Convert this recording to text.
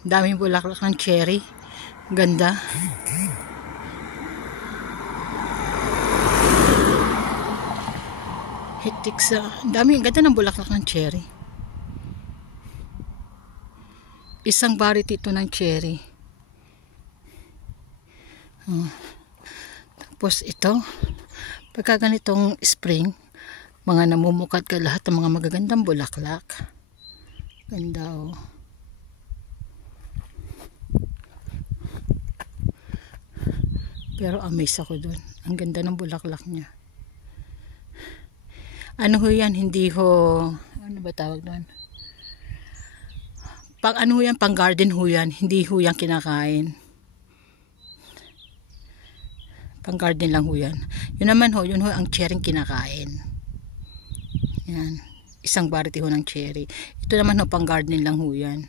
Daming bulaklak ng cherry. Ganda. Hektik sa... Daming ganda ng bulaklak ng cherry. Isang variety ito ng cherry. Tapos ito, pagka ganitong spring, mga namumukad ka lahat ng mga magagandang bulaklak. Ganda oh. Pero amaze ako dun. Ang ganda ng bulaklak niya. Ano ho yan? Hindi ho... Ano ba tawag doon? Pang ano ho yan? Pang garden ho yan. Hindi ho yan kinakain. Pang garden lang ho yan. Yun naman ho, yun ho ang cherry kinakain. Yan. Isang variety ho ng cherry. Ito naman ho, pang garden lang ho yan.